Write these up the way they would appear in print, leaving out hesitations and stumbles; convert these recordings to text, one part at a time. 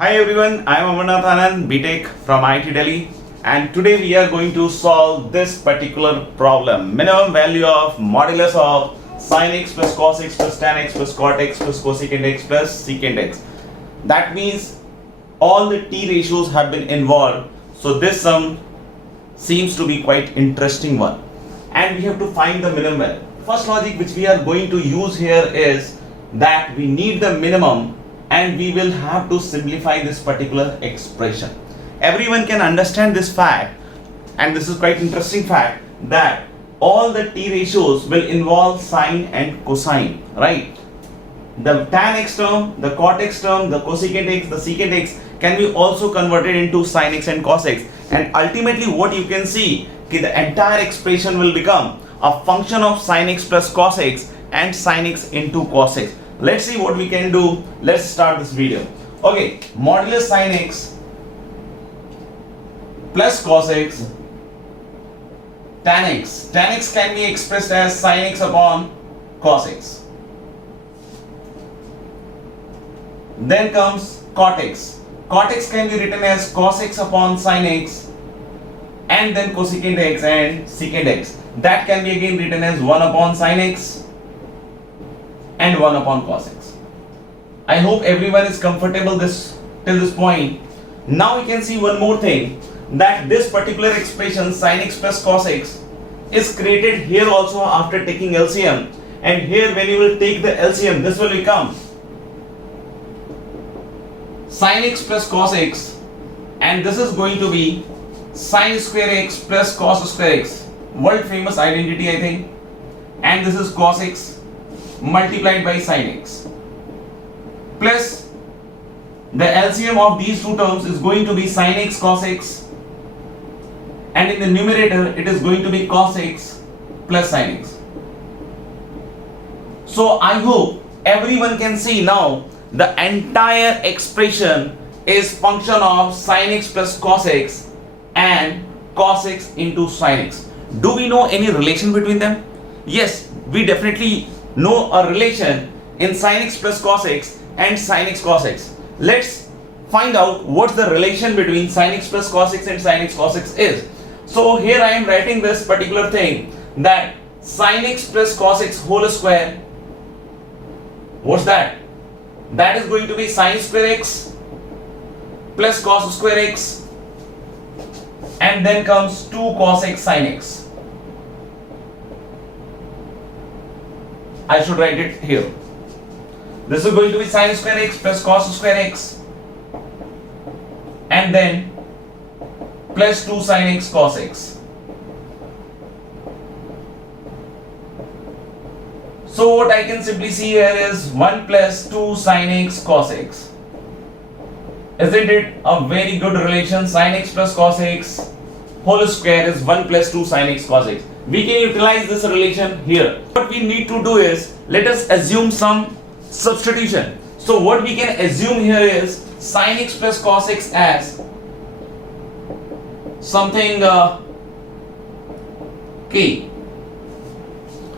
Hi everyone, I am Amarnath Anand, BTech from IIT Delhi, and today we are going to solve this particular problem. Minimum value of modulus of sin x plus cos x plus tan x plus cot x plus cosecant x plus secant x. That means all the t ratios have been involved. So this sum seems to be quite interesting one. And we have to find the minimum value. First logic which we are going to use here is that we need the minimum and we will have to simplify this particular expression. Everyone can understand this fact, and this is quite interesting fact, that all the t ratios will involve sine and cosine, right? The tan x term, the cot x term, the cosecant x, the secant x can be also converted into sin x and cos x, and ultimately what you can see, the entire expression will become a function of sin x plus cos x and sin x into cos x. Let's see what we can do. Let's start this video. Okay, modulus sin x plus cos x tan x. Tan x can be expressed as sin x upon cos x. Then comes cot x. Cot x can be written as cos x upon sin x, and then cosecant x and secant x. That can be again written as 1 upon sin x and 1 upon cos x. I hope everyone is comfortable till this point. Now we can see one more thing, that this particular expression sin x plus cos x is created here also after taking LCM, and here when you will take the LCM, this will become sin x plus cos x, and this is going to be sin square x plus cos square x, world famous identity I think, and this is cos x multiplied by sin x, plus the LCM of these two terms is going to be sin x cos x, and in the numerator it is going to be cos x plus sin x. So I hope everyone can see now the entire expression is function of sin x plus cos x and cos x into sin x. Do we know any relation between them? Yes, we definitely know a relation in sin x plus cos x and sin x cos x. Let's find out what the relation between sin x plus cos x and sin x cos x is. So here I am writing this particular thing, that sin x plus cos x whole square, what's that? That is going to be sin square x plus cos square x, and then comes 2 cos x sin x. I should write it here. This is going to be sin square x plus cos square x, and then plus 2 sin x cos x. So what I can simply see here is 1 plus 2 sin x cos x. Isn't it a very good relation? Sin x plus cos x whole square is 1 plus 2 sin x cos x. We can utilize this relation here. What we need to do is, let us assume some substitution. So what we can assume here is sin x plus cos x as something k.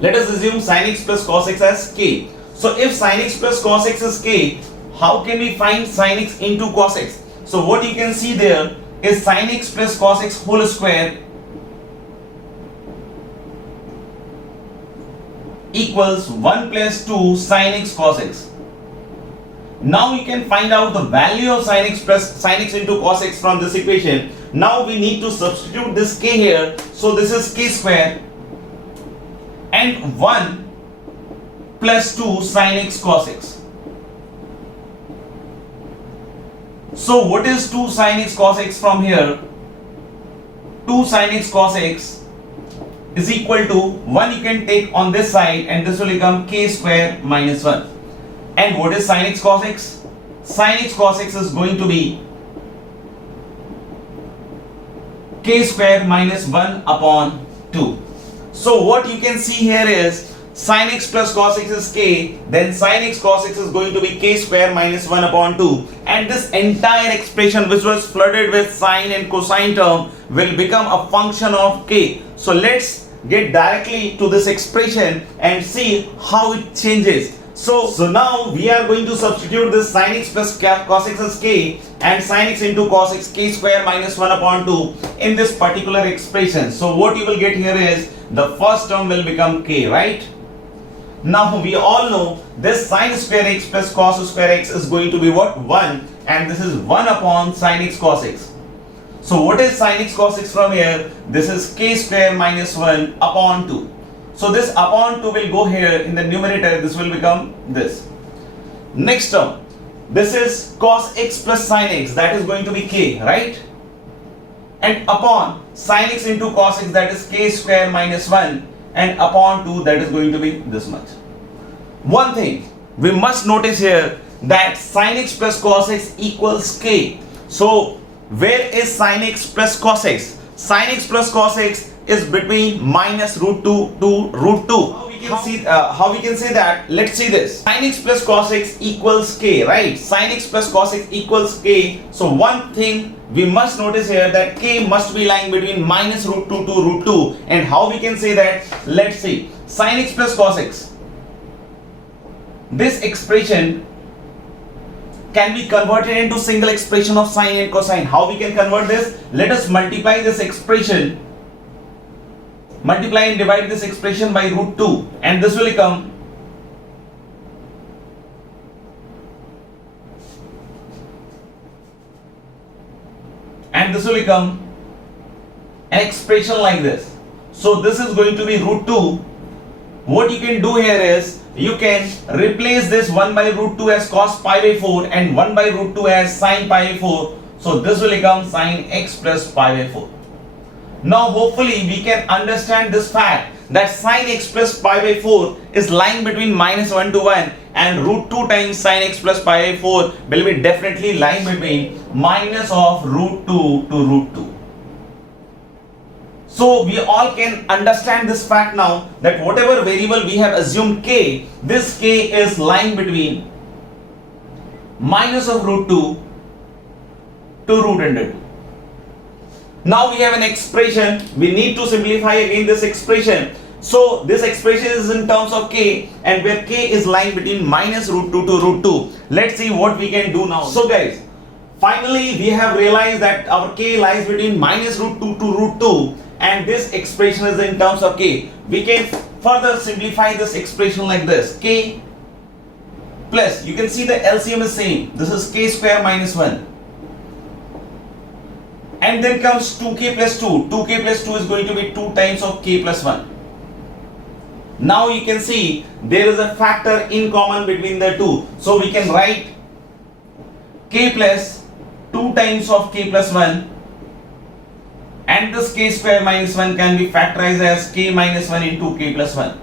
Let us assume sin x plus cos x as k. So if sin x plus cos x is k, how can we find sin x into cos x? So what you can see there is sin x plus cos x whole square equals 1 plus 2 sin x cos x. Now we can find out the value of sin x plus sin x into cos x from this equation. Now we need to substitute this k here. So this is k square and 1 plus 2 sin x cos x. So what is 2 sin x cos x from here? 2 sin x cos x is equal to 1 you can take on this side, and this will become k square minus 1. And what is sin x cos x? Sin x cos x is going to be k square minus 1 upon 2. So what you can see here is sin x plus cos x is k, then sin x cos x is going to be k square minus 1 upon 2, and this entire expression which was flooded with sine and cosine term will become a function of k. So let's get directly to this expression and see how it changes. So now we are going to substitute this sin x plus cos x as k and sin x into cos x k square minus 1 upon 2 in this particular expression. So what you will get here is the first term will become k, right? Now we all know this sin square x plus cos square x is going to be what? 1, and this is 1 upon sin x cos x. So what is sin x cos x from here? This is k square minus 1 upon 2. So this upon 2 will go here in the numerator, this will become this. Next term, this is cos x plus sin x, that is going to be k, right? And upon sin x into cos x, that is k square minus 1, and upon 2, that is going to be this much. One thing we must notice here, that sin x plus cos x equals k. So where is sin x plus cos x? Sin x plus cos x is between minus root 2 to root 2. How we can say that? Let's see this. Sin x plus cos x equals k, right? Sin x plus cos x equals k. So one thing we must notice here, that k must be lying between minus root 2 to root 2. And how we can say that? Let's see. Sin x plus cos x. This expression can be converted into single expression of sine and cosine. How we can convert this? Let us multiply this expression. Multiply and divide this expression by root 2, and this will become an expression like this. So this is going to be root 2. What you can do here is you can replace this 1 by root 2 as cos pi by 4 and 1 by root 2 as sin pi by 4. So this will become sin x plus pi by 4. Now hopefully we can understand this fact that sin x plus pi by 4 is lying between minus 1 to 1, and root 2 times sin x plus pi by 4 will be definitely lying between minus of root 2 to root 2. So we all can understand this fact now, that whatever variable we have assumed k, this k is lying between minus of root 2 to root under 2. Now we have an expression, we need to simplify again this expression. So this expression is in terms of k, and where k is lying between minus root 2 to root 2. Let's see what we can do now. So guys, finally we have realized that our k lies between minus root 2 to root 2, and this expression is in terms of k. We can further simplify this expression like this: k plus, you can see the LCM is same, this is k square minus 1. And then comes 2k plus 2. 2k plus 2 is going to be 2 times of k plus 1. Now you can see there is a factor in common between the two. So we can write k plus 2 times of k plus 1. And this k square minus 1 can be factorized as k minus 1 into k plus 1.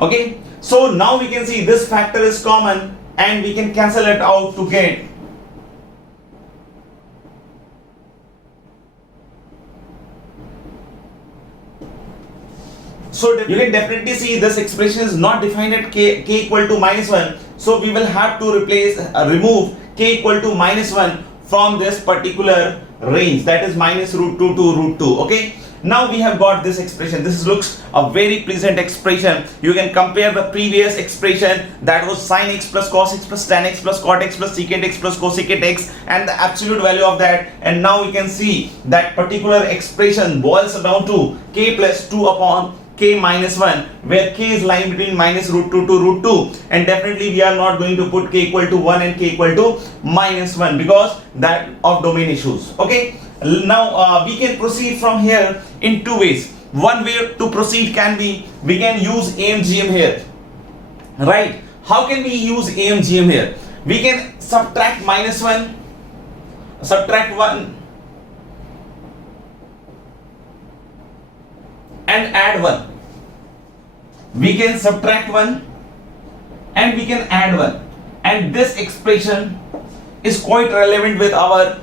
Okay. So now we can see this factor is common, and we can cancel it out to get So you can definitely see this expression is not defined at k equal to minus 1. So we will have to remove k equal to minus 1 from this particular range, that is minus root 2 to root 2. Okay. Now we have got this expression. This looks a very pleasant expression. You can compare the previous expression, that was sin x plus cos x plus tan x plus cot x plus secant x plus cosecant x, and the absolute value of that. And now we can see that particular expression boils down to k plus 2 upon k minus 1, where k is lying between minus root 2 to root 2, and definitely we are not going to put k equal to 1 and k equal to minus 1 because that of domain issues. Okay. Now we can proceed from here in two ways. One way to proceed can be, we can use AMGM here, right? How can we use AMGM here? We can subtract minus 1, subtract 1 and add 1. We can subtract 1 and we can add 1, and this expression is quite relevant with our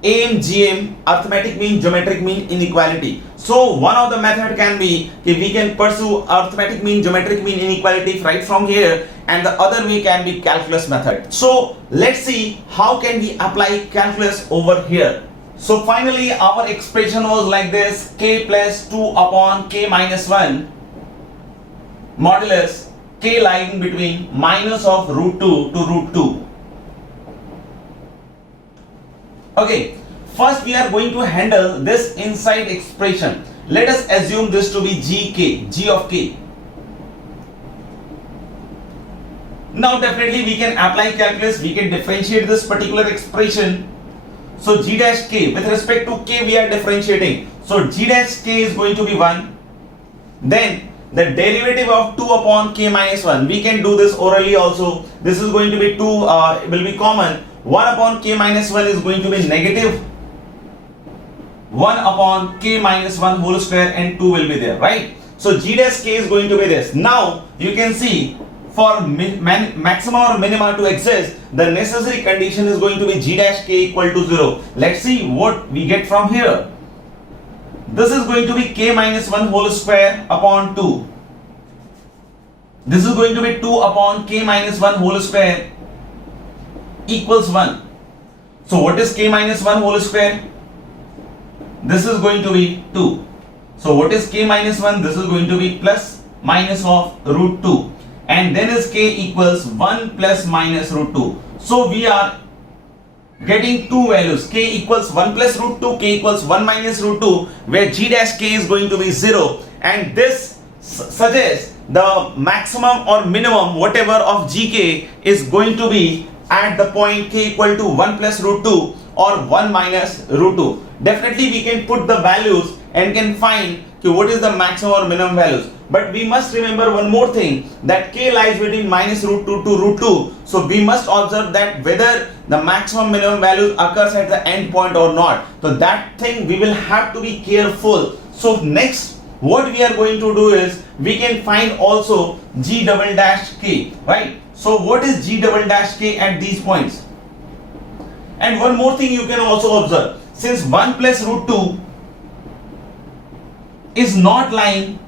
AMGM, arithmetic mean geometric mean inequality. So one of the method can be, if we can pursue arithmetic mean geometric mean inequality right from here, and the other way can be calculus method. So let's see how can we apply calculus over here. So finally our expression was like this: k plus 2 upon k minus 1 modulus k lying between minus of root 2 to root 2. Okay, first we are going to handle this inside expression. Let us assume this to be gk, g of k. Now definitely we can apply calculus, we can differentiate this particular expression. So g dash k, with respect to k we are differentiating. So g dash k is going to be 1. Then the derivative of 2 upon k minus 1, we can do this orally also. This is going to be 2, will be common. 1 upon k minus 1 is going to be negative 1 upon k minus 1 whole square, and 2 will be there, right? So g dash k is going to be this. Now you can see for maxima or minima to exist, the necessary condition is going to be g dash k equal to 0. Let's see what we get from here. This is going to be k minus 1 whole square upon 2. This is going to be 2 upon k minus 1 whole square equals 1. So what is k minus 1 whole square? This is going to be 2. So what is k minus 1? This is going to be plus minus of root 2. And then is k equals 1 plus minus root 2. So we are getting two values, k equals 1 plus root 2, k equals 1 minus root 2, where g dash k is going to be 0. And this suggests the maximum or minimum whatever of gk is going to be at the point k equal to 1 plus root 2 or 1 minus root 2. Definitely we can put the values and can find what is the maximum or minimum values. But we must remember one more thing, that k lies between minus root 2 to root 2. So we must observe that whether the maximum minimum value occurs at the end point or not. So that thing we will have to be careful. So next what we are going to do is we can find also g double dash k, right? So what is g double dash k at these points? And one more thing you can also observe, since 1 plus root 2 is not lying,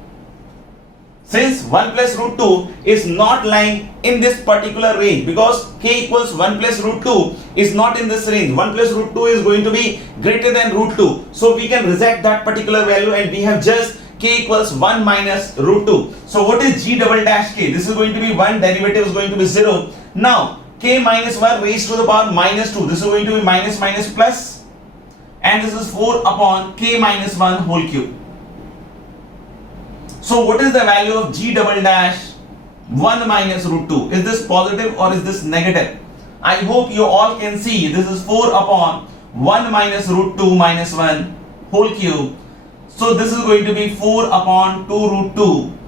since 1 plus root 2 is not lying in this particular range, because k equals 1 plus root 2 is not in this range. 1 plus root 2 is going to be greater than root 2. So we can reject that particular value and we have just k equals 1 minus root 2. So what is g double dash k? This is going to be 1, derivative is going to be 0. Now k minus 1 raised to the power minus 2. This is going to be minus minus plus, and this is 4 upon k minus 1 whole cube. So what is the value of g double dash 1 minus root 2? Is this positive or is this negative? I hope you all can see this is 4 upon 1 minus root 2 minus 1 whole cube. So this is going to be 4 upon 2 root 2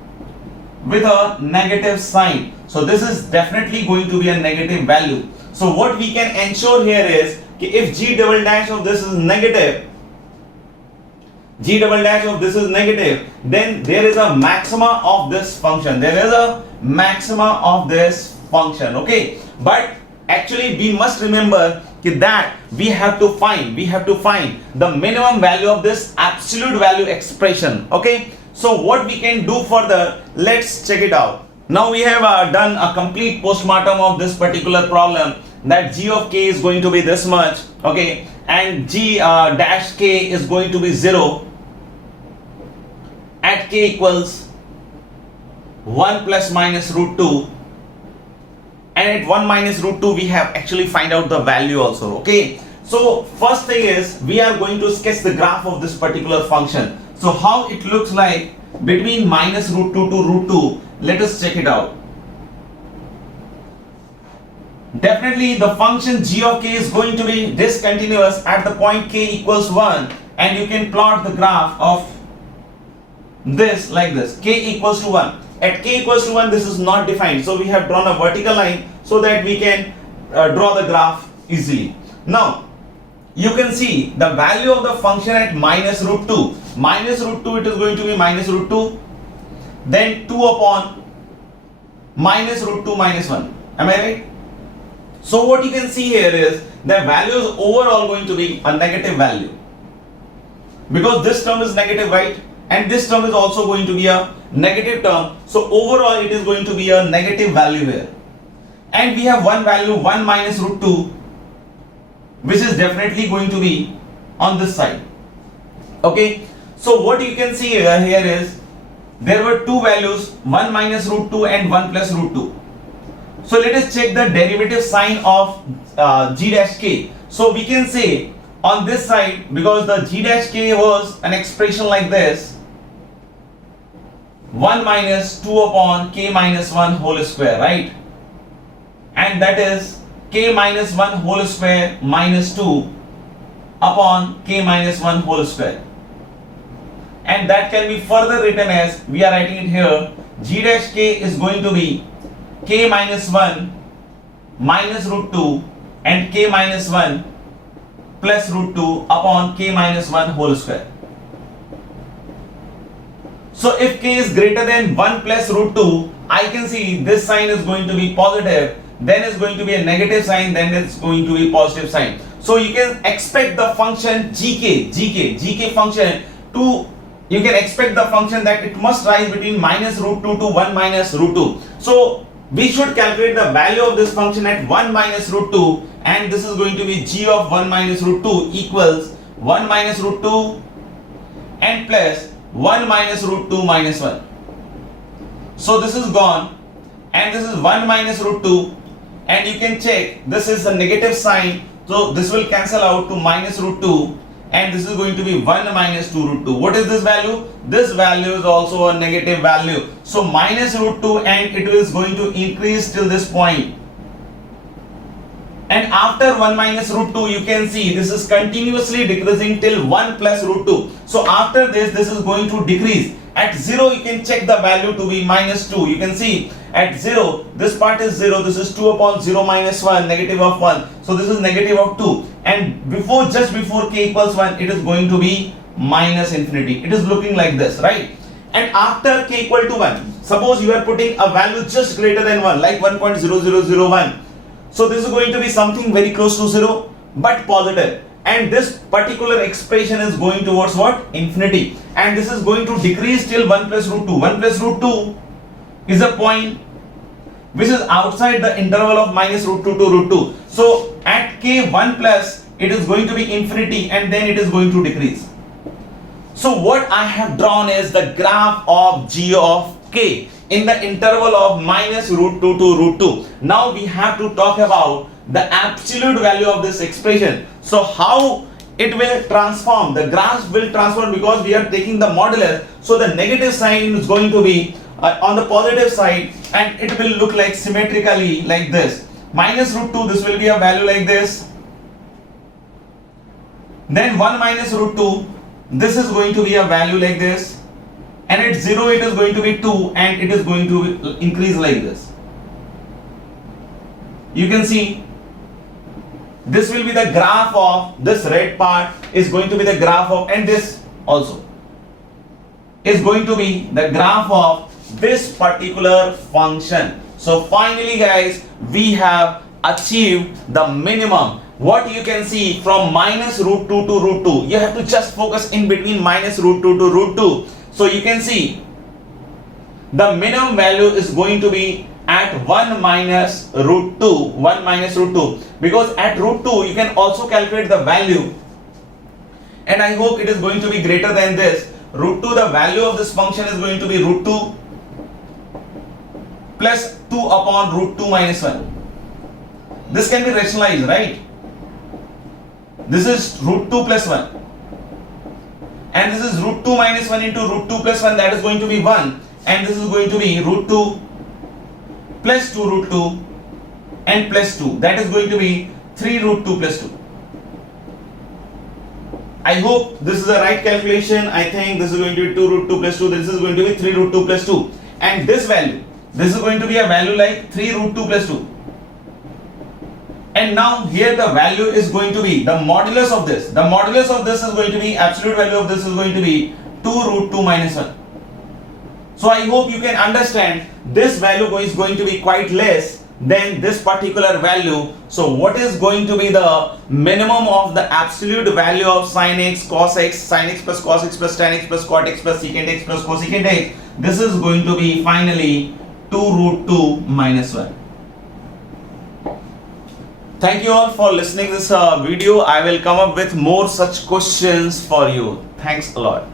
with a negative sign. So this is definitely going to be a negative value. So what we can ensure here is if g double dash of this is negative, g double dash of this is negative, then there is a maxima of this function. There is a maxima of this function, okay? But actually we must remember that we have to find the minimum value of this absolute value expression, okay? So what we can do further, let's check it out. Now we have done a complete postmortem of this particular problem, that g of k is going to be this much, okay, and g dash k is going to be 0 at k equals 1 plus minus root 2, and at 1 minus root 2 we have actually find out the value also, okay? So first thing is we are going to sketch the graph of this particular function. So how it looks like between minus root 2 to root 2, let us check it out. Definitely the function g of k is going to be discontinuous at the point k equals 1, and you can plot the graph of this like this, k equals to 1. At k equals to 1 this is not defined, so we have drawn a vertical line so that we can draw the graph easily. Now you can see the value of the function at minus root 2. Minus root 2, it is going to be minus root 2, then 2 upon minus root 2 minus 1. Am I right? So what you can see here is the value is overall going to be a negative value, because this term is negative, right? And this term is also going to be a negative term. So overall it is going to be a negative value here. And we have one value 1 minus root 2, which is definitely going to be on this side. Okay, so what you can see here is there were two values, 1 minus root 2 and 1 plus root 2. So let us check the derivative sign of g dash k. So we can say on this side, because the g dash k was an expression like this, 1 minus 2 upon k minus 1 whole square, right? And that is k minus 1 whole square minus 2 upon k minus 1 whole square. And that can be further written as, we are writing it here, g dash k is going to be k minus 1 minus root 2 and k minus 1 plus root 2 upon k minus 1 whole square. So if k is greater than 1 plus root 2, I can see this sign is going to be positive, then is going to be a negative sign, then it's going to be positive sign. So you can expect the function gk function to, you can expect the function that it must rise between minus root 2 to 1 minus root 2. So we should calculate the value of this function at 1 minus root 2, and this is going to be g of 1 minus root 2 equals 1 minus root 2 and plus 1 minus root 2 minus 1. So this is gone and this is 1 minus root 2, and you can check this is a negative sign, so this will cancel out to minus root 2, and this is going to be 1 minus 2 root 2. What is this value? This value is also a negative value. So minus root 2, and it is going to increase till this point. And after 1 minus root 2, you can see this is continuously decreasing till 1 plus root 2. So after this is going to decrease. At 0, you can check the value to be minus 2. You can see at 0, this part is 0, this is 2 upon 0 minus 1, negative of 1. So this is negative of 2. And before, just before k equals 1, it is going to be minus infinity. It is looking like this, right? And after k equal to 1, suppose you are putting a value just greater than 1, like 1.0001. So this is going to be something very close to 0, but positive. And this particular expression is going towards what? Infinity. And this is going to decrease till 1 plus root 2. 1 plus root 2 is a point which is outside the interval of minus root 2 to root 2. So at k 1 plus, it is going to be infinity, and then it is going to decrease. So what I have drawn is the graph of g of k in the interval of minus root 2 to root 2. Now we have to talk about the absolute value of this expression. So how it will transform, the graph will transform, because we are taking the modulus. So the negative sign is going to be on the positive side, and it will look like symmetrically like this. Minus root 2, this will be a value like this. Then 1 minus root 2, this is going to be a value like this. And at 0, it is going to be 2, and it is going to increase like this. You can see this will be the graph of this red part, is going to be the graph of, and this also is going to be the graph of this particular function. So finally guys, we have achieved the minimum. What you can see from minus root 2 to root 2, you have to just focus in between minus root 2 to root 2. So you can see the minimum value is going to be at 1 minus root 2, 1 minus root 2, because at root 2 you can also calculate the value, and I hope it is going to be greater than this. Root 2, the value of this function is going to be root 2 plus 2 upon root 2 minus 1. This can be rationalized, right? This is root 2 plus 1, and this is root 2 minus 1 into root 2 plus 1, that is going to be 1, and this is going to be root 2 plus 2 root 2 and plus 2, that is going to be 3 root 2 plus 2. I hope this is the right calculation. I think this is going to be 2 root 2 plus 2, this is going to be 3 root 2 plus 2, and this value, this is going to be a value like 3 root 2 plus 2. And now here the value is going to be the modulus of this. The modulus of this is going to be, absolute value of this is going to be 2 root 2 minus 1. So I hope you can understand this value is going to be quite less than this particular value. So what is going to be the minimum of the absolute value of sin x, cos x, sin x plus cos x plus tan x plus cot x plus secant x plus cosecant x? This is going to be finally 2 root 2 minus 1. Thank you all for listening this video. I will come up with more such questions for you. Thanks a lot.